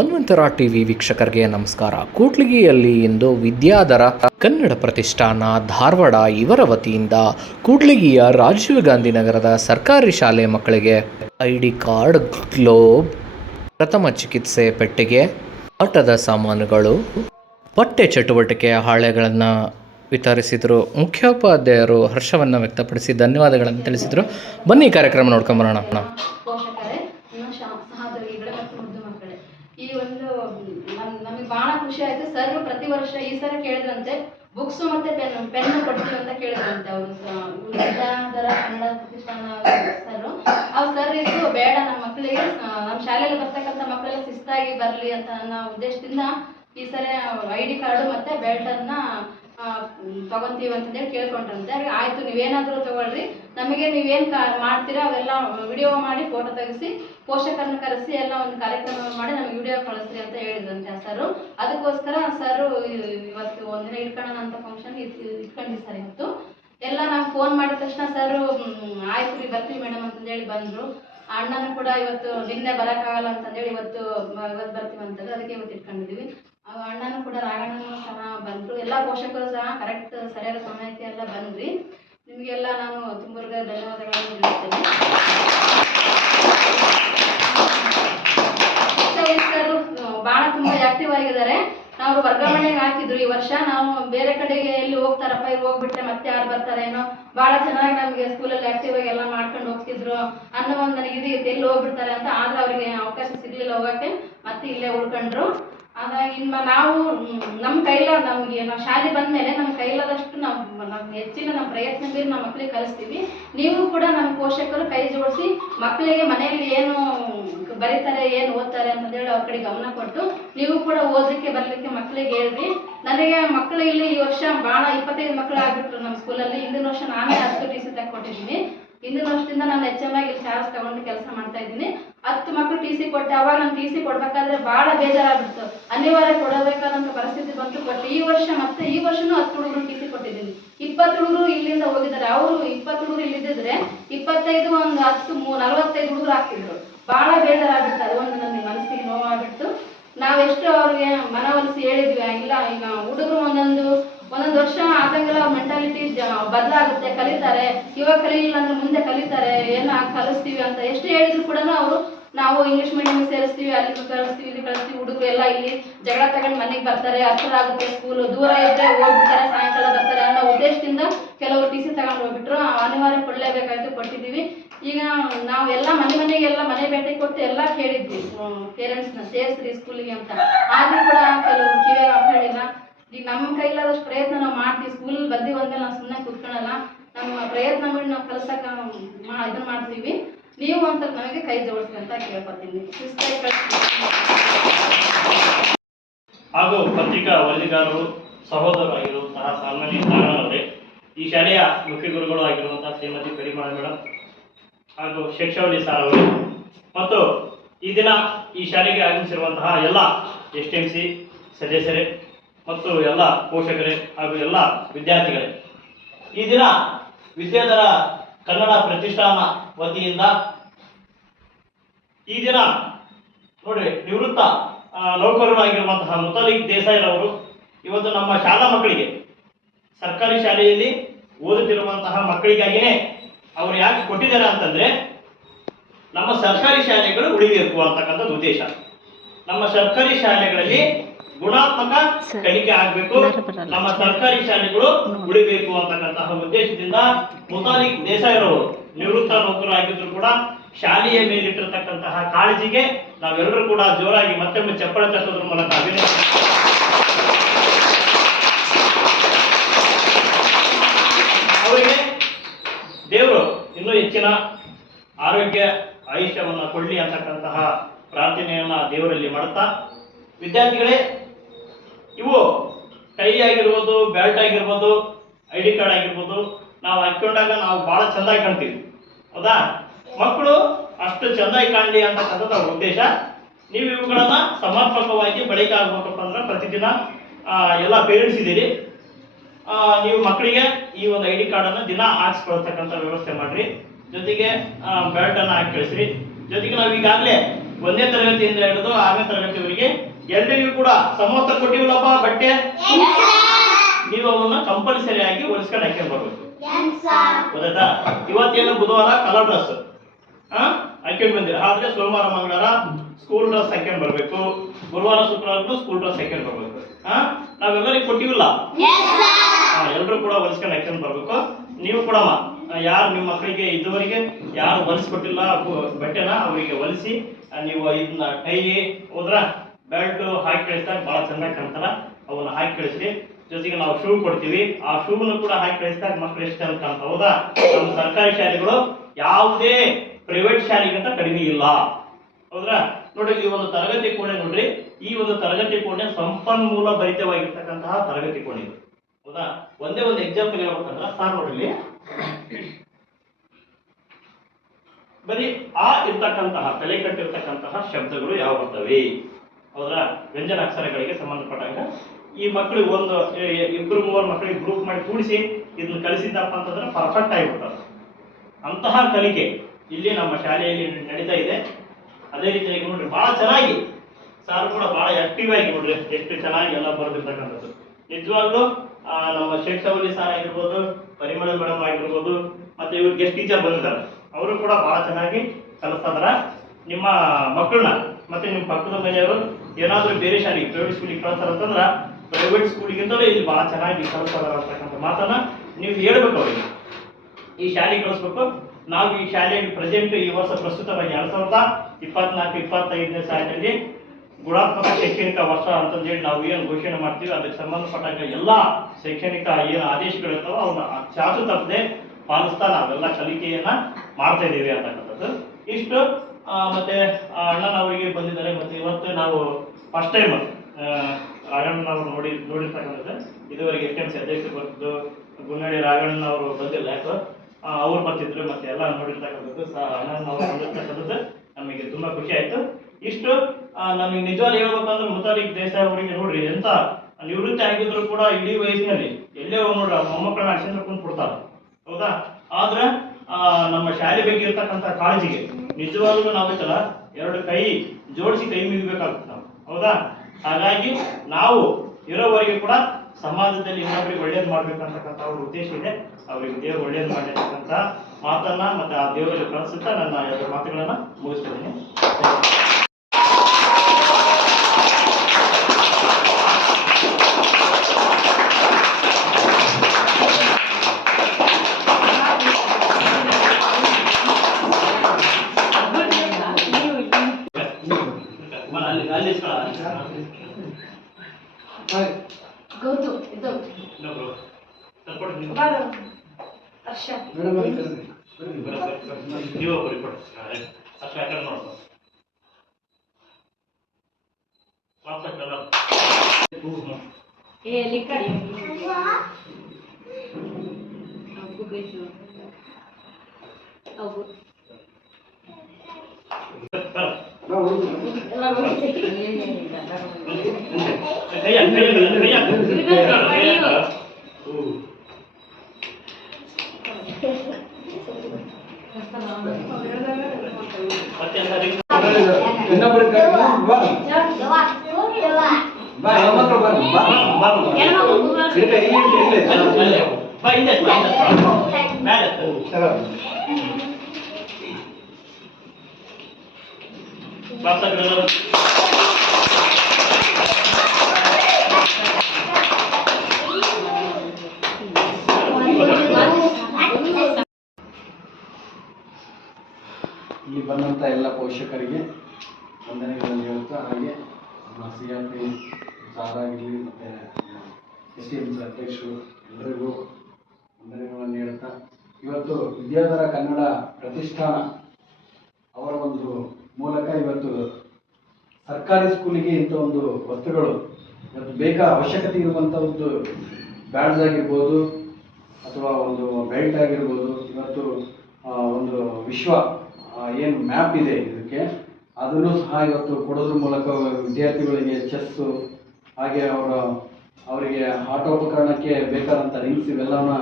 ಹನುಮಂತರ TV ವೀಕ್ಷಕರಿಗೆ ನಮಸ್ಕಾರ. ಕೂಡ್ಲಿಗಿಯಲ್ಲಿ ಇಂದು ವಿದ್ಯಾಧರ ಕನ್ನಡ ಪ್ರತಿಷ್ಠಾನ ಧಾರವಾಡ ಇವರ ವತಿಯಿಂದ ಕೂಡ್ಲಿಗಿಯ ರಾಜೀವ್ ಗಾಂಧಿ ನಗರದ ಸರ್ಕಾರಿ ಶಾಲೆ ಮಕ್ಕಳಿಗೆ ಐ ಡಿ ಕಾರ್ಡ್, ಗ್ಲೋಬ್, ಪ್ರಥಮ ಚಿಕಿತ್ಸೆ ಪೆಟ್ಟಿಗೆ, ಆಟದ ಸಾಮಾನುಗಳು, ಪಠ್ಯ ಚಟುವಟಿಕೆ ಹಾಳೆಗಳನ್ನು ವಿತರಿಸಿದರು. ಮುಖ್ಯೋಪಾಧ್ಯಾಯರು ಹರ್ಷವನ್ನು ವ್ಯಕ್ತಪಡಿಸಿ ಧನ್ಯವಾದಗಳನ್ನು ತಿಳಿಸಿದರು. ಬನ್ನಿ ಕಾರ್ಯಕ್ರಮ ನೋಡ್ಕೊಂಬರೋಣ ಪೋಷಕರೇ ಇನ್ನು ಶಾ- ಸಹೋದರಿಗಳೇ ಮತ್ತು ಮುದ್ದು ಮಕ್ಕಳೇ ಈ ಒಂದು ನಮ್ ನಮಗೆ ಬಹಳ ಖುಷಿ ಆಯ್ತು. ಸರ್ ಪ್ರತಿ ವರ್ಷ ಈ ಸಲ ಕೇಳಿದ್ರಂತೆ. ಬುಕ್ಸ್ ಮತ್ತೆ ಪೆನ್ ಪೆನ್ ಕೊಡ್ತೀವಿ ಅಂತ ಕೇಳಿದ್ರಂತೆ ಅವರು ವಿದ್ಯಾಧರ ಕನ್ನಡ ಪ್ರತಿಷ್ಠಾನ ಸರ್. ಅವ್ರು ಸರ್ ಇದು ಬೇಡ ನಮ್ಮ ಮಕ್ಕಳಿಗೆ ನಮ್ಮ ಶಾಲೆಯಲ್ಲಿ ಬರ್ತಕ್ಕಂಥ ಮಕ್ಕಳೆಲ್ಲ ಶಿಸ್ತಾಗಿ ಬರಲಿ ಅಂತ ಅನ್ನೋ ಉದ್ದೇಶದಿಂದ ಈ ಸಲ ಐ ಡಿ ಕಾರ್ಡು ಮತ್ತೆ ಬೆಲ್ಟನ್ನ ತಗೊಂತೀವಿ ಅಂತಂದೇಳಿ ಕೇಳ್ಕೊಂಡ್ರಂತೆ ಅವ್ರಿಗೆ ಆಯಿತು, ನೀವೇನಾದರೂ ತಗೊಳ್ರಿ. ನಮಗೆ ನೀವೇನು ಕಾ, ಮಾಡ್ತೀರಾ ಅವೆಲ್ಲ ವಿಡಿಯೋ ಮಾಡಿ ಫೋಟೋ ತೆಗೆಸಿ, ಪೋಷಕರನ್ನ ಕರೆಸಿ, ಎಲ್ಲ ಒಂದು ಕಾರ್ಯಕ್ರಮ ಮಾಡಿ ನಮಗೆ ವಿಡಿಯೋ ಕಳಿಸ್ರಿ ಅಂತ ಹೇಳಿದ್ರಂತೆ ಸರ್. ಅದಕ್ಕೋಸ್ಕರ ಸರ್ ಇವತ್ತು ಒಂದಿನ ಇಟ್ಕೊಳ್ಳೋಣ ಅಂತ ಫಂಕ್ಷನ್ ಇಟ್ಕೊಂಡು ಸರ್ ಇವತ್ತು. ಎಲ್ಲ ನಾವು ಫೋನ್ ಮಾಡಿದ ತಕ್ಷಣ ಸರ್ ಆಯ್ತು ರೀ ಬರ್ತೀವಿ ಮೇಡಮ್ ಅಂತಂದೇಳಿ ಬಂದರು. ಅಣ್ಣನೂ ಕೂಡ ಇವತ್ತು ನಿನ್ನೆ ಬರೋಕ್ಕಾಗಲ್ಲ ಅಂತಂದೇಳಿ ಇವತ್ತು ಇವತ್ತು ಬರ್ತೀವಿ ಅಂತಂದ್ರೆ ಅದಕ್ಕೆ ಇವತ್ತು ಇಟ್ಕೊಂಡಿದ್ದೀವಿ ಅಣ್ಣನೂ ಕೂಡ ರಾಘಣ್ಣನೂ ಸಹ ಬಂದರು. ಎಲ್ಲ ಪೋಷಕರು ಸಹ ಕರೆಕ್ಟ್ ಸರಿಯಾದ ಸಮಯಕ್ಕೆ ಎಲ್ಲ ಬಂದ್ರಿ ನಿಮಗೆಲ್ಲ ನಾನು ತುಂಬರ್ಗ ಧನ್ಯವಾದಗಳನ್ನು ತಿಳಿಸ್ತೇನೆ. ಬಹಳ ತುಂಬ ಆಕ್ಟಿವ್ ಆಗಿದ್ದಾರೆ. ನಾವು ವರ್ಗಾವಣೆಗೆ ಹಾಕಿದ್ರು ಈ ವರ್ಷ. ನಾವು ಬೇರೆ ಕಡೆಗೆ ಎಲ್ಲಿ ಹೋಗ್ತಾರಪ್ಪ, ಇಲ್ಲಿ ಹೋಗ್ಬಿಟ್ರೆ ಮತ್ತೆ ಯಾರು ಬರ್ತಾರೇನೋ ಭಾಳ ಚೆನ್ನಾಗಿ ನಮಗೆ ಸ್ಕೂಲಲ್ಲಿ ಆಕ್ಟಿವ್ ಆಗಿ ಎಲ್ಲ ಮಾಡ್ಕೊಂಡು ಹೋಗ್ತಿದ್ರು ಅನ್ನೋ ಒಂದು ನನಗೆ ಇದು. ಎಲ್ಲಿ ಹೋಗ್ಬಿಡ್ತಾರೆ ಅಂತ ಆದ್ರೆ ಅವರಿಗೆ ಅವಕಾಶ ಸಿಗಲಿಲ್ಲ ಹೋಗಕ್ಕೆ. ಮತ್ತೆ ಇಲ್ಲೇ ಉಳ್ಕೊಂಡ್ರು. ಇನ್ನು ನಾವು ನಮ್ಮ ಕೈಲ ನಮಗೆ ನಾವು ಶಾಲೆ ಬಂದಮೇಲೆ ನಮ್ಮ ಕೈಲಾದಷ್ಟು ನಾವು ನಮ್ಮ ಹೆಚ್ಚಿನ ನಮ್ಮ ಪ್ರಯತ್ನ ಬೀರಿ ನಮ್ಮ ಮಕ್ಕಳಿಗೆ ಕಲಿಸ್ತೀವಿ. ನೀವು ಕೂಡ ನಮ್ಮ ಪೋಷಕರು ಕೈ ಜೋಡಿಸಿ ಮಕ್ಕಳಿಗೆ ಮನೆಯಲ್ಲಿ ಏನು ಬರೀತಾರೆ, ಏನು ಓದ್ತಾರೆ ಅಂತಂದೇಳಿ ಅವ್ರ ಕಡೆ ಗಮನ ಕೊಟ್ಟು ನೀವು ಕೂಡ ಓದಲಿಕ್ಕೆ ಬರಲಿಕ್ಕೆ ಮಕ್ಕಳಿಗೆ ಹೇಳ್ರಿ. ನನಗೆ ಮಕ್ಕಳು ಇಲ್ಲಿ ಈ ವರ್ಷ ಭಾಳ ಇಪ್ಪತ್ತೈದು ಮಕ್ಕಳು ಆಗ್ಬಿಟ್ರು ನಮ್ಮ ಸ್ಕೂಲಲ್ಲಿ ಹಿಂದಿನ ವರ್ಷ ನಾನೇ ಹತ್ತು ಟಿ ಸಿ ಕೊಟ್ಟಿದ್ದೀನಿ. ಹಿಂದಿನ ವರ್ಷದಿಂದ ನಾನು ಎಚ್ ಎಂ ಆಗಿ ಚಾರ್ಜ್ ತಗೊಂಡು ಕೆಲಸ ಮಾಡ್ತಾ ಇದ್ದೀನಿ. ಹತ್ತು ಮಕ್ಕಳು ಟಿ ಸಿ ಕೊಟ್ಟೆ, ಅವಾಗ ನಾನು ಟಿ ಸಿ ಕೊಡ್ಬೇಕಾದ್ರೆ ಭಾಳ ಬೇಜಾರಾಗ್ಬಿಡ್ತು. ಅನಿವಾರ್ಯ ಕೊಡಬೇಕಾದಂಥ ಪರಿಸ್ಥಿತಿ ಬಂತು ಬಟ್ ಈ ವರ್ಷ ಮತ್ತೆ ಈ ವರ್ಷನೂ ಹತ್ತು ಹುಡುಗರು ಟಿ ಸಿ ಕೊಟ್ಟಿದ್ದೀನಿ. ಇಪ್ಪತ್ತು ಹುಡುಗರು ಇಲ್ಲಿಂದ ಹೋಗಿದ್ದಾರೆ. ಅವರು ಇಪ್ಪತ್ತು ಹುಡುಗರು ಇಲ್ಲಿದ್ದಿದ್ರೆ ಇಪ್ಪತ್ತೈದು ಒಂದು ಹತ್ತು ಮೂ, ನಲವತ್ತೈದು ಹುಡುಗರು ಆಗ್ತಿದ್ರು. ಬಹಳ ಬೇಜಾರಾಗ್ಬಿಡ್ತು. ಅದು ಒಂದು ನನಗೆ ಮನಸ್ಸಿಗೆ ನೋವಾಗ್ಬಿಟ್ಟು ನಾವೆಷ್ಟು ಅವ್ರಿಗೆ ಮನವೊಲಿಸಿ ಹೇಳಿದ್ವಿ ಇಲ್ಲ, ಈಗ ಹುಡುಗರು ಒಂದೊಂದು ಒಂದೊಂದು ವರ್ಷ ಆದಂಗೆಲ್ಲ ಅವ್ರ ಮೆಂಟಾಲಿಟಿ ಬದಲಾಗುತ್ತೆ, ಕಲಿತಾರೆ. ಇವಾಗ ಕಲೀಲಿಲ್ಲ ಅಂದ್ರೆ ಮುಂದೆ ಕಲಿತಾರೆ. ಏನ ಕಲಿಸ್ತೀವಿ ಅಂತ ಎಷ್ಟು ಹೇಳಿದ್ರು ಕೂಡ ಅವರು ನಾವು ಇಂಗ್ಲಿಷ್ ಮೀಡಿಯಂ ಸೇರಿಸ್ತೀವಿ, ಅಲ್ಲಿ ಕಳಿಸ್ತೀವಿ, ಇಲ್ಲಿ ಕಳಿಸ್ತೀವಿ, ಹುಡುಗರು ಎಲ್ಲ ಇಲ್ಲಿ ಜಗಳ ತಗೊಂಡು ಮನೆಗೆ ಬರ್ತಾರೆ ಹತ್ರ ಆಗುತ್ತೆ ಸ್ಕೂಲು ದೂರ ಇದ್ರೆ ಹೋಗ್ಬಿಡ್ತಾರೆ, ಸಾಯಂಕಾಲ ಬರ್ತಾರೆ ಅನ್ನೋ ಉದ್ದೇಶದಿಂದ ಕೆಲವರು ಟಿ ಸಿ ತಗೊಂಡು ಹೋಗ್ಬಿಟ್ರು. ಅನಿವಾರ್ಯ ಕೊಡಲೇಬೇಕಾಯ್ತು ಕೊಟ್ಟಿದ್ದೀವಿ. ಈಗ ನಾವೆಲ್ಲ ಎಲ್ಲ ಮನೆ ಮನೆಗೆಲ್ಲ ಮನೆ ಭೇಟಿ ಕೊಟ್ಟು ಎಲ್ಲ ಕೇಳಿದ್ವಿ. ಪೇರೆಂಟ್ಸ್ನ ಸೇರಿಸ್ರಿ ಸ್ಕೂಲಿಗೆ ಅಂತ. ಆದ್ರೂ ಕೂಡ ಕೆಲವರು ಕಿವಿ ಹೇಳಿಲ್ಲ ಈಗ ನಮ್ಮ ಕೈಲಾದಷ್ಟು ಪ್ರಯತ್ನ ನಾವು ಮಾಡ್ತೀವಿ. ಸ್ಕೂಲ್ ಬಂದಿ ಒಂದ್ಮೇಲೆ ನಾವು ಸುಮ್ಮನೆ ಕೂತ್ಕೊಳ್ಳಲ್ಲ ನಮ್ಮ ಪ್ರಯತ್ನ ಮಾಡಿ ನಾವು ಕಲ್ಸಕ್ಕ ಇದನ್ನ ಮಾಡ್ತೀವಿ. ನೀವು ಒಂದು ನಮಗೆ ಕೈ ಜೋಡಿಸಿ ಅಂತ ಕೇಳ್ಕೊತೀನಿ. ಹಾಗೂ ಪತ್ರಿಕಾ ವರದಿಗಾರರು, ಸಹೋದರರು ಆಗಿರುವಂತಹ ಸಾಮಾನ್ಯ ನಾರಾಯಣವರೇ ಈ ಶಾಲೆಯ ಮುಖ್ಯ ಗುರುಗಳು ಆಗಿರುವಂತಹ ಶ್ರೀಮತಿ ಪರಿಮಳ ಮೇಡಮ್ ಹಾಗೂ ಶೇಕ್ಷವಳ್ಳಿ ಸಾರ್ ಅವರು. ಮತ್ತು ಈ ದಿನ ಈ ಶಾಲೆಗೆ ಆಗಮಿಸಿರುವಂತಹ ಎಲ್ಲ ಎಸ್ ಎಂ ಸಿ ಸದಸ್ಯರೇ ಮತ್ತು ಎಲ್ಲ ಪೋಷಕರೇ ಹಾಗೂ ಎಲ್ಲ ವಿದ್ಯಾರ್ಥಿಗಳೇ. ಈ ದಿನ ವಿದ್ಯಾಧರ ಕನ್ನಡ ಪ್ರತಿಷ್ಠಾನ ವತಿಯಿಂದ ಈ ದಿನ ನೋಡಿ ನಿವೃತ್ತ ನೌಕರರಾಗಿರುವಂತಹ ಮುತಾಲಿಕ್ ದೇಸಾಯಿರವರು ಇವತ್ತು ನಮ್ಮ ಶಾಲಾ ಮಕ್ಕಳಿಗೆ ಸರ್ಕಾರಿ ಶಾಲೆಯಲ್ಲಿ ಓದುತ್ತಿರುವಂತಹ ಮಕ್ಕಳಿಗಾಗಿಯೇ ಅವರು ಯಾಕೆ ಕೊಟ್ಟಿದ್ದಾರೆ ಅಂತಂದ್ರೆ ನಮ್ಮ ಸರ್ಕಾರಿ ಶಾಲೆಗಳು ಉಳಿಬೇಕು ಅಂತಕ್ಕಂಥದ್ದು ಉದ್ದೇಶ. ನಮ್ಮ ಸರ್ಕಾರಿ ಶಾಲೆಗಳಲ್ಲಿ ಗುಣಾತ್ಮಕ ಕಲಿಕೆ ಆಗಬೇಕು. ನಮ್ಮ ಸರ್ಕಾರಿ ಶಾಲೆಗಳು ಉಳಿಬೇಕು ಅಂತಕ್ಕಂತಹ ಉದ್ದೇಶದಿಂದ ಮುತಾಲಿಕ್ ದೇಸಾಯರು ನಿವೃತ್ತ ನೌಕರರಾಗಿದ್ರು ಕೂಡ ಶಾಲೆಯ ಮೇಲಿಟ್ಟಿರತಕ್ಕಂತಹ ಕಾಳಜಿಗೆ ನಾವೆಲ್ಲರೂ ಕೂಡ ಜೋರಾಗಿ ಮತ್ತೊಮ್ಮೆ ಚಪ್ಪಳ ತಟ್ಟೋದ್ರ ಮೂಲಕ ಅಭಿನಂದನೆ. ಅವರಿಗೆ ದೇವರು ಇನ್ನೂ ಹೆಚ್ಚಿನ ಆರೋಗ್ಯ ಆಯುಷ್ಯವನ್ನು ಕೊಡಲಿ ಅಂತಕ್ಕಂತಹ ಪ್ರಾರ್ಥನೆಯನ್ನ ದೇವರಲ್ಲಿ ಮಾಡುತ್ತಾ. ವಿದ್ಯಾರ್ಥಿಗಳೇ ಇವು ಟೈ ಆಗಿರ್ಬೋದು ಬೆಲ್ಟ್ ಆಗಿರ್ಬೋದು ಐ ಡಿ ಕಾರ್ಡ್ ಆಗಿರ್ಬೋದು, ನಾವು ಹಾಕೊಂಡಾಗ ನಾವು ಬಹಳ ಚೆಂದಾಗಿ ಕಾಣ್ತೀವಿ. ಹೌದಾ? ಮಕ್ಕಳು ಅಷ್ಟು ಚೆಂದಾಗಿ ಕಾಣಲಿ ಅಂತಕ್ಕಂಥದ್ದು ಅವ್ರ ಉದ್ದೇಶ ನೀವು ಇವುಗಳನ್ನ ಸಮರ್ಪಕವಾಗಿ ಬಳಕೆ ಆಗ್ಬೇಕಪ್ಪ ಅಂದ್ರೆ ಪ್ರತಿದಿನ ಎಲ್ಲ ಪೇರೆಂಟ್ಸ್ ಇದ್ದೀರಿ ನೀವು ಮಕ್ಕಳಿಗೆ ಈ ಒಂದು ಐ ಡಿ ಕಾರ್ಡನ್ನು ದಿನ ಹಾಕ್ಸ್ಕೊಳ್ತಕ್ಕಂಥ ವ್ಯವಸ್ಥೆ ಮಾಡ್ರಿ. ಜೊತೆಗೆ ಬೆಲ್ಟನ್ನು ಹಾಕಿ ಕಳಿಸ್ರಿ. ಜೊತೆಗೆ ನಾವು ಈಗಾಗಲೇ ಒಂದನೇ ತರಗತಿಯಿಂದ ಹಿಡಿದು ಆರನೇ ತರಗತಿವರೆಗೆ ಎಲ್ಲರಿಗೂ ಕೂಡ ಸಮವಸ್ತ್ರ ಕೊಟ್ಟಿವಲ್ಲಪ್ಪ ಬಟ್ಟೆ? ನೀವು ಅವನ್ನ ಕಂಪಲ್ಸರಿ ಆಗಿ ಹೊಲಿಸ್ಕೊಂಡು ಹಾಕೊಂಡು ಬರ್ಬೇಕು ಗೊತ್ತಾಯ್ತಾ? ಇವತ್ತೇನು ಬುಧವಾರ ಕಲರ್ ಡ್ರೆಸ್ ಹಾಕೊಂಡು ಬಂದಿರ. ಆದ್ರೆ ಸೋಮವಾರ ಮಂಗಳವಾರ ಸ್ಕೂಲ್ ಡ್ರೆಸ್ ಹಾಕೊಂಡು ಬರ್ಬೇಕು. ಗುರುವಾರ ಶುಕ್ರವಾರಕ್ಕೂ ಸ್ಕೂಲ್ ಡ್ರೆಸ್ ಹಾಕೊಂಡು ಬರ್ಬೇಕು. ಹಾ ನಾವೆಲ್ಲರಿಗೂ ಕೊಟ್ಟಿವಿಲ್ಲ? ಎಲ್ಲರೂ ಕೂಡ ಹೊಲಿಸ್ಕೊಂಡು ಹಾಕೊಂಡು ಬರ್ಬೇಕು. ನೀವು ಕೂಡ ಯಾರು ನಿಮ್ಮ ಮಕ್ಕಳಿಗೆ ಇದುವರೆಗೆ ಯಾರು ಹೊಲಿಸ್ಕೊಟ್ಟಿಲ್ಲ ಬಟ್ಟೆನ ಅವರಿಗೆ ಹೊಲಿಸಿ ನೀವು ಇದನ್ನ ಟೈ ಹೋದ್ರ ಬೆಲ್ಟ್ ಹಾಕಿ ಕಳಿಸಿದಾಗ ಬಹಳ ಚೆನ್ನಾಗಿ ಕಾಣ್ತಾರ ಅವನ್ನ ಹಾಕಿ ಕಳಿಸ್ರಿ. ಜೊತೆಗೆ ನಾವು ಶೂ ಕೊಡ್ತೀವಿ. ಆ ಶೂನು ಕೂಡ ಹಾಕಿ ಕಳಿಸಿದಾಗ ಮಕ್ಕಳು ಎಷ್ಟು ಚೆನ್ನಾಗಿ ಕಾಣ್ತಾ ಹೌದಾ? ನಮ್ಮ ಸರ್ಕಾರಿ ಶಾಲೆಗಳು ಯಾವುದೇ ಪ್ರೈವೇಟ್ ಶಾಲೆಗಿಂತ ಕಡಿಮೆ ಇಲ್ಲ. ಹೌದ್ರಾ? ನೋಡಿ, ಈ ಒಂದು ತರಗತಿ ಕೋಣೆ ನೋಡ್ರಿ. ಈ ಒಂದು ತರಗತಿ ಕೋಣೆ ಸಂಪನ್ಮೂಲ ಭರಿತವಾಗಿರ್ತಕ್ಕಂತಹ ತರಗತಿ ಕೋಣೆ ಹೌದಾ? ಒಂದೇ ಒಂದು ಎಕ್ಸಾಂಪಲ್ ಹೇಳ್ಬೇಕಂದ್ರ ಸಾರ್ ನೋಡ್ರಿ ಬರೀ ಆ ಇರ್ತಕ್ಕಂತಹ ತಲೆ ಕಟ್ಟಿರ್ತಕ್ಕಂತಹ ಶಬ್ದಗಳು ಯಾವ ಬರ್ತವೆ? ಹೌದ್ರಾ ವ್ಯಂಜನ ಅಕ್ಷರಗಳಿಗೆ ಸಂಬಂಧಪಟ್ಟಾಗ ಈ ಮಕ್ಕಳಿಗೆ ಒಂದು ಎ- ಮೂವರು ಮಕ್ಕಳಿಗೆ ಗ್ರೂಪ್ ಮಾಡಿ ಕೂಡಿಸಿ ಇದನ್ನ ಕಲಿಸಿದ್ದಪ್ಪ ಅಂತಂದ್ರೆ ಪರ್ಫೆಕ್ಟ್ ಆಗಿಬಿಡ್ತಾರೆ. ಅಂತಹ ಕಲಿಕೆ ಇಲ್ಲಿ ನಮ್ಮ ಶಾಲೆಯಲ್ಲಿ ನಡೀತಾ ಇದೆ. ಅದೇ ರೀತಿಯಾಗಿ ನೋಡ್ರಿ, ಬಹಳ ಚೆನ್ನಾಗಿ, ಸಾರ್ ಕೂಡ ಬಹಳ ಆಕ್ಟಿವ್ ಆಗಿ ನೋಡ್ರಿ, ಎಷ್ಟು ಚೆನ್ನಾಗಿ ಎಲ್ಲ ಬರೆದಿರ್ತಕ್ಕಂಥದ್ದು. ನಿಜವಾಗ್ಲೂ ನಮ್ಮ ಶೇಕ್ಷವಲ್ಲಿ ಸಾರ್ ಆಗಿರ್ಬೋದು, ಪರಿಮಳ ಮೇಡಮ್ ಆಗಿರ್ಬೋದು, ಮತ್ತೆ ಇವ್ರು ಗೆಸ್ಟ್ ಟೀಚರ್ ಬಂದಿದ್ದಾರೆ. ಅವರು ಕೂಡ ಬಹಳ ಚೆನ್ನಾಗಿ ಕಲಿಸ್ತಾ ನಿಮ್ಮ ಮಕ್ಕಳನ್ನ, ಮತ್ತೆ ನಿಮ್ಮ ಪಕ್ಕದ ಮನೆಯವರು ಏನಾದ್ರೂ ಬೇರೆ ಶಾಲೆಗೆ ಪ್ರೈವೇಟ್ ಸ್ಕೂಲಿಗೆ ಕಳ್ಸಾರ ಅಂತಂದ್ರ ಪ್ರೈವೇಟ್ ಸ್ಕೂಲಿಗಿಂತಲೂ ಇಲ್ಲಿ ಬಹಳ ಚೆನ್ನಾಗಿ ಕಳಿಸ್ತಾರ ಅಂತಕ್ಕಂಥ ಮಾತನ್ನ ನೀವು ಹೇಳ್ಬೇಕು ಅವರಿಗೆ. ಈ ಶಾಲೆಗೆ ಕಳಿಸ್ಬೇಕು. ನಾವು ಈ ಶಾಲೆಯಲ್ಲಿ ಪ್ರೆಸೆಂಟ್ ಈ ವರ್ಷ ಪ್ರಸ್ತುತವಾಗಿ ಎರಡ್ ಸಾವಿರದ ಇಪ್ಪತ್ನಾಲ್ಕು, ಇಪ್ಪತ್ತೈದನೇ ಸಾಲಿನಲ್ಲಿ ಗುಣಾತ್ಮಕ ಶೈಕ್ಷಣಿಕ ವರ್ಷ ಅಂತಂದೇಳಿ ನಾವು ಏನು ಘೋಷಣೆ ಮಾಡ್ತೀವಿ, ಅದಕ್ಕೆ ಸಂಬಂಧಪಟ್ಟಾಗ ಎಲ್ಲ ಶೈಕ್ಷಣಿಕ ಏನು ಆದೇಶಗಳಿರ್ತಾವ ಅವನ್ನ ಚಾಚು ತಪ್ಪದೆ ಪಾಲಿಸ್ತಾ ನಾವೆಲ್ಲ ಕಲಿಕೆಯನ್ನ ಮಾಡ್ತಾ ಇದ್ದೀವಿ ಅಂತಕ್ಕಂಥದ್ದು. ಇಷ್ಟು ಮತ್ತೆ ಆ, ಅಣ್ಣನವರಿಗೆ ಬಂದಿದ್ದಾರೆ. ಮತ್ತೆ ಇವತ್ತು ನಾವು ಫಸ್ಟ್ ಟೈಮ್ ರಾಘಣ್ಣನವರು ನೋಡಿ ನೋಡಿರ್ತಕ್ಕಂಥದ್ದು. ಇದುವರೆಗೆ ಎಸ್ ಎಂ ಸಿ ಅಧ್ಯಕ್ಷರು ಬಂದಿದ್ದು ಗುನ್ನಡಿ ರಾಘಣ್ಣನವರು ಬಂದಿಲ್ಲ ಯಾಕೋ? ಅವ್ರು ಬರ್ತಿದ್ರು ಮತ್ತೆ ಎಲ್ಲ ನೋಡಿರ್ತಕ್ಕಂಥದ್ದು. ಸ ಅಣ್ಣನವರು ಬಂದಿರ್ತಕ್ಕಂಥದ್ದು ನಮಗೆ ತುಂಬಾ ಖುಷಿ ಆಯ್ತು. ಇಷ್ಟು ನಮಗೆ ನಿಜವಾಗಿ ಹೇಳ್ಬೇಕಂದ್ರೆ ಮುತಾಲಿಕ್ ದೇಸಾಯಿ ಅವರಿಗೆ ನೋಡ್ರಿ ಎಂತ ನಿವೃತ್ತಿ ಆಗಿದ್ರು ಕೂಡ ಇಡೀ ವಯಸ್ಸಿನಲ್ಲಿ ಎಲ್ಲೇ ಹೋಗಿ ನೋಡ್ರಿ ಅವ್ರ ಮೊಮ್ಮಕ್ಕಳನ್ನ ಕುಂತ್ ಕೊಡ್ತಾರೆ ಹೌದಾ? ಆದ್ರೆ ನಮ್ಮ ಶಾಲೆ ಬಗ್ಗೆ ಇರ್ತಕ್ಕಂಥ ಕಾಳಜಿಗೆ ನಿಜವಾಗ್ಲೂ ನಾವು ಐತಲ್ಲ ಎರಡು ಕೈ ಜೋಡಿಸಿ ಕೈ ಮುಗಿಬೇಕಾಗುತ್ತೆ ನಾವು. ಹೌದಾ? ಹಾಗಾಗಿ ನಾವು ಇರೋವರೆಗೆ ಕೂಡ ಸಮಾಜದಲ್ಲಿ ಇನ್ನೊಬ್ಬರಿಗೆ ಒಳ್ಳೇದು ಮಾಡ್ಬೇಕಂತಕ್ಕಂಥ ಅವ್ರ ಉದ್ದೇಶ ಇದೆ. ಅವರಿಗೆ ದೇವರು ಒಳ್ಳೇದು ಮಾಡಿರ್ತಕ್ಕಂಥ ಮಾತನ್ನ ಮತ್ತೆ ಆ ದೇವರಲ್ಲಿ ಕಳಿಸುತ್ತಾ ನನ್ನ ಎರಡು ಮಾತುಗಳನ್ನ ಮುಗಿಸ್ತಿದ್ದೀನಿ ನೀವು. ಬಾರು. ಹರ್ಷ ನೀವು ಒಬ್ರು ಕೊಡಿ ಅಷ್ಟು ನೋಡ್ಕೊ ಮಾತಾಡ್ತಲ್ಲ ಏ ಲಿಕ್ಕಡಿ ಹೌದು ಕೈಯ ಕೈಯ ಕೈಯ ಬಾ ಹಿಂದೆ ಬಾ ಹಿಂದೆ ಮೇಲೆ ಬಾಸಗಳು ಇಲ್ಲಿ ಬಂದಂಥ ಎಲ್ಲ ಪೋಷಕರಿಗೆ ವಂದನೆಗಳನ್ನು ಹೇಳ್ತಾ ಹಾಗೆ ನಮ್ಮ ಸಿ ಆರ್ ಪಿ ಸಾರ್ ಆಗಿರಲಿ ಮತ್ತು ಎಸ್ ಟಿ ಎಂ ಅಧ್ಯಕ್ಷರು ಎಲ್ಲರಿಗೂ ವಂದನೆಗಳನ್ನು ಹೇಳ್ತಾ ಇವತ್ತು ವಿದ್ಯಾಧರ ಕನ್ನಡ ಪ್ರತಿಷ್ಠಾನ ಅವರ ಒಂದು ಮೂಲಕ ಇವತ್ತು ಸರ್ಕಾರಿ ಸ್ಕೂಲಿಗೆ ಇಂಥ ಒಂದು ವಸ್ತುಗಳು ಇವತ್ತು ಬೇಕಾ ಅವಶ್ಯಕತೆ ಇರುವಂಥ ಒಂದು ಬ್ಯಾಡ್ಸ್ ಆಗಿರ್ಬೋದು ಅಥವಾ ಒಂದು ಬೆಲ್ಟ್ ಆಗಿರ್ಬೋದು. ಇವತ್ತು ಒಂದು ವಿಶ್ವ ಏನು ಮ್ಯಾಪ್ ಇದೆ ಇದಕ್ಕೆ. ಅದನ್ನು ಸಹ ಇವತ್ತು ಕೊಡೋದ್ರ ಮೂಲಕ ವಿದ್ಯಾರ್ಥಿಗಳಿಗೆ ಚೆಸ್ಸು ಹಾಗೆ ಅವರ, ಅವರಿಗೆ ಆಟೋಪಕರಣಕ್ಕೆ ಬೇಕಾದಂಥ ರಿಂಗ್ಸ್ ಇವೆಲ್ಲವನ್ನ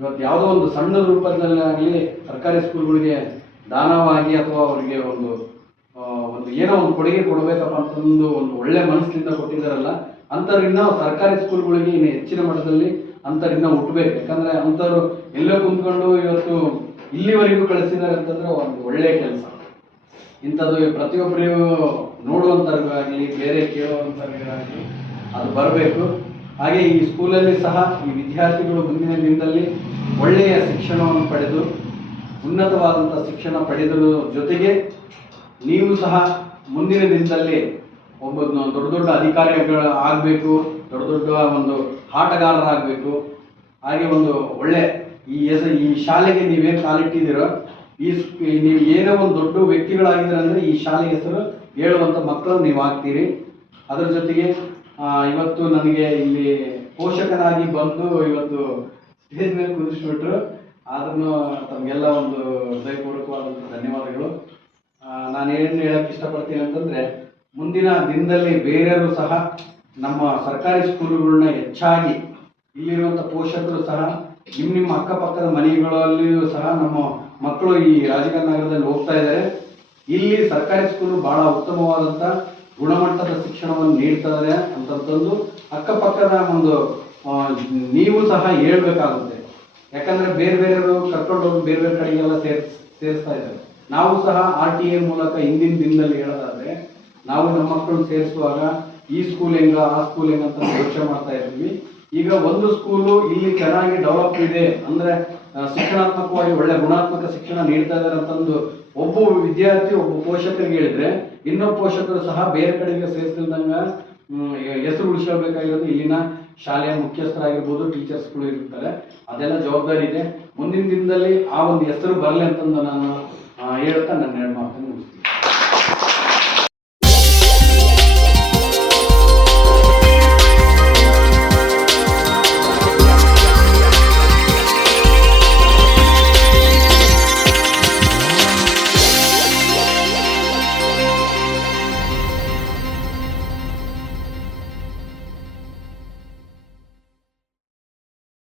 ಇವತ್ತು ಯಾವುದೋ ಒಂದು ಸಣ್ಣ ರೂಪದಲ್ಲಾಗಲಿ ಸರ್ಕಾರಿ ಸ್ಕೂಲ್ಗಳಿಗೆ ದಾನವಾಗಿ ಅಥವಾ ಅವರಿಗೆ ಒಂದು ಒಂದು ಏನೋ ಒಂದು ಕೊಡುಗೆ ಕೊಡಬೇಕಪ್ಪ ಅಂತಂದು ಒಂದು ಒಳ್ಳೆ ಮನಸ್ಸಿನಿಂದ ಕೊಟ್ಟಿದ್ದಾರಲ್ಲ ಅಂಥವ್ರಿಂದ ಸರ್ಕಾರಿ ಸ್ಕೂಲ್ಗಳಿಗೆ ಇನ್ನು ಹೆಚ್ಚಿನ ಮಟ್ಟದಲ್ಲಿ ಅಂಥವ್ರಿಂದ ಹುಟ್ಟಬೇಕು ಯಾಕಂದ್ರೆ ಅಂಥವ್ರು ಎಲ್ಲೋ ಕುಂತ್ಕೊಂಡು ಇವತ್ತು ಇಲ್ಲಿವರೆಗೂ ಕಳಿಸಿದ್ದಾರೆ ಅಂತಂದ್ರೆ ಒಂದು ಒಳ್ಳೆ ಕೆಲಸ. ಇಂಥದ್ದು ಪ್ರತಿಯೊಬ್ಬರಿಗೂ ನೋಡುವಂಥವ್ರಿಗಾಗಲಿ, ಬೇರೆ ಕೇಳುವಂಥವ್ರಿಗಾಗಲಿ ಅದು ಬರಬೇಕು. ಹಾಗೆ ಈ ಸ್ಕೂಲಲ್ಲಿ ಸಹ ಈ ವಿದ್ಯಾರ್ಥಿಗಳು ಮುಂದಿನ ದಿನದಲ್ಲಿ ಒಳ್ಳೆಯ ಶಿಕ್ಷಣವನ್ನು ಪಡೆದು ಉನ್ನತವಾದಂಥ ಶಿಕ್ಷಣ ಪಡೆದರು ಜೊತೆಗೆ ನೀವು ಸಹ ಮುಂದಿನ ದಿನದಲ್ಲಿ ಒಬ್ಬ ದೊಡ್ಡ ದೊಡ್ಡ ಅಧಿಕಾರಿಗಳ ಆಗಬೇಕು, ದೊಡ್ಡ ದೊಡ್ಡ ಒಂದು ಆಟಗಾರರಾಗಬೇಕು. ಹಾಗೆ ಒಂದು ಒಳ್ಳೆ ಈ ಎಸ್, ಈ ಶಾಲೆಗೆ ನೀವೇನು ಕಾಲಿಟ್ಟಿದ್ದೀರೋ ಈ ನೀವು ಏನೋ ಒಂದು ದೊಡ್ಡ ವ್ಯಕ್ತಿಗಳಾಗಿದ್ದೀರ ಅಂದರೆ ಈ ಶಾಲೆ ಹೆಸರು ಹೇಳುವಂಥ ಮಕ್ಕಳು ನೀವು ಆಗ್ತೀರಿ. ಅದರ ಜೊತೆಗೆ ಇವತ್ತು ನನಗೆ ಇಲ್ಲಿ ಪೋಷಕನಾಗಿ ಬಂದು ಇವತ್ತು ಸ್ಟೇಜ್ ಮೇಲೆ ಕುದಿಸ್ಬಿಟ್ರು ಆದ್ರೂ ತಮಗೆಲ್ಲ ಒಂದು ಹೃದಯಪೂರ್ವಕವಾದಂಥ ಧನ್ಯವಾದಗಳು. ನಾನು ಏನು ಹೇಳಕ್ಕೆ ಇಷ್ಟಪಡ್ತೀನಿ ಅಂತಂದರೆ, ಮುಂದಿನ ದಿನದಲ್ಲಿ ಬೇರೆಯವರು ಸಹ ನಮ್ಮ ಸರ್ಕಾರಿ ಸ್ಕೂಲುಗಳನ್ನ ಹೆಚ್ಚಾಗಿ ಇಲ್ಲಿರುವಂಥ ಪೋಷಕರು ಸಹ ನಿಮ್ಮ ನಿಮ್ಮ ಅಕ್ಕಪಕ್ಕದ ಮನೆಗಳಲ್ಲಿಯೂ ಸಹ ನಮ್ಮ ಮಕ್ಕಳು ಈ ರಾಜಕಾರಣ ನಗರದಲ್ಲಿ ಹೋಗ್ತಾ ಇದ್ದಾರೆ. ಇಲ್ಲಿ ಸರ್ಕಾರಿ ಸ್ಕೂಲು ಬಹಳ ಉತ್ತಮವಾದಂಥ ಗುಣಮಟ್ಟದ ಶಿಕ್ಷಣವನ್ನು ನೀಡ್ತಾರೆ ಅಂತಂತಂದು ಅಕ್ಕಪಕ್ಕದ ಒಂದು ನೀವು ಸಹ ಹೇಳ್ಬೇಕಾಗುತ್ತೆ. ಯಾಕಂದ್ರೆ ಬೇರೆ ಬೇರೆಯವರು ಕರ್ಕೊಂಡು ಹೋಗಿ ಬೇರೆ ಬೇರೆ ಕಡೆಗೆಲ್ಲ ಸೇರ್, ಸೇರಿಸ್ತಾ ಇದ್ದಾರೆ. ನಾವು ಸಹ ಆರ್ ಟಿ ಎ ಮೂಲಕ ಹಿಂದಿನ ದಿನದಲ್ಲಿ ಹೇಳೋದಾದ್ರೆ, ನಾವು ನಮ್ಮ ಮಕ್ಕಳನ್ನ ಸೇರಿಸುವಾಗ ಈ ಸ್ಕೂಲ್ ಹೆಂಗ, ಆ ಸ್ಕೂಲ್ ಹೆಂಗ ಅಂತ ಯೋಚನೆ ಮಾಡ್ತಾ ಇದ್ವಿ. ಈಗ ಒಂದು ಸ್ಕೂಲು ಇಲ್ಲಿ ಚೆನ್ನಾಗಿ ಡೆವಲಪ್ ಇದೆ ಅಂದ್ರೆ ಶಿಕ್ಷಣಾತ್ಮಕವಾಗಿ ಒಳ್ಳೆ ಗುಣಾತ್ಮಕ ಶಿಕ್ಷಣ ನೀಡ್ತಾ ಇದ್ದಾರೆ ಅಂತಂದು ಒಬ್ಬ ವಿದ್ಯಾರ್ಥಿ, ಒಬ್ಬ ಪೋಷಕರಿಗೆ ಹೇಳಿದ್ರೆ ಇನ್ನೊಬ್ಬ ಪೋಷಕರು ಸಹ ಬೇರೆ ಕಡೆಗೆ ಸೇರಿಸಿಲ್ದಂಗ ಹೆಸರು ಉಳಿಸ್ಕೊಳ್ಬೇಕಾಗಿರೋದು ಇಲ್ಲಿನ ಶಾಲೆಯ ಮುಖ್ಯಸ್ಥರಾಗಿರ್ಬೋದು ಟೀಚರ್ಸ್ಗಳು ಇರ್ತಾರೆ. ಅದೆಲ್ಲ ಜವಾಬ್ದಾರಿ ಇದೆ. ಮುಂದಿನ ದಿನದಲ್ಲಿ ಆ ಒಂದು ಹೆಸರು ಬರಲಿ ಅಂತಂದು ನಾನು ಹೇಳ್ತಾ ನನ್ನ ಮಾತನ್ನು